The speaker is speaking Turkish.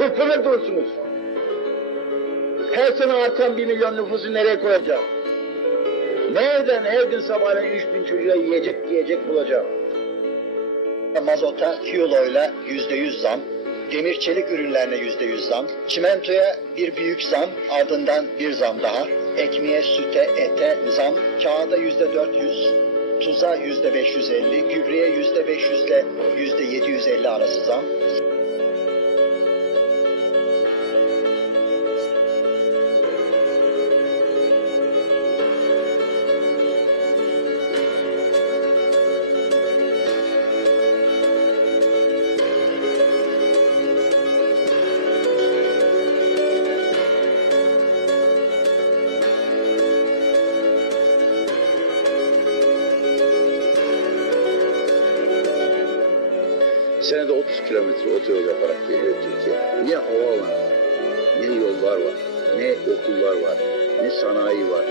çırpınır dursunuz. Her sene artan bir milyon nüfusu nereye koyacağım? Nereden her gün sabahleyin üç bin çocuğa yiyecek yiyecek bulacağım? Mazota, fiyoloyla yüzde yüz zam, demir çelik ürünlerine yüzde yüz zam, çimentoya bir büyük zam, ardından bir zam daha, ekmeğe, süte, ete zam, kağıda yüzde dört yüz, tuza yüzde beş yüz elli, gübreye yüzde beş yüzle yüzde yedi yüz elli arası zam, Senede 30 kilometre otoyol yaparak geliyor Türkiye. Ne havaalanı var, ne yollar var, ne okullar var, ne sanayi var,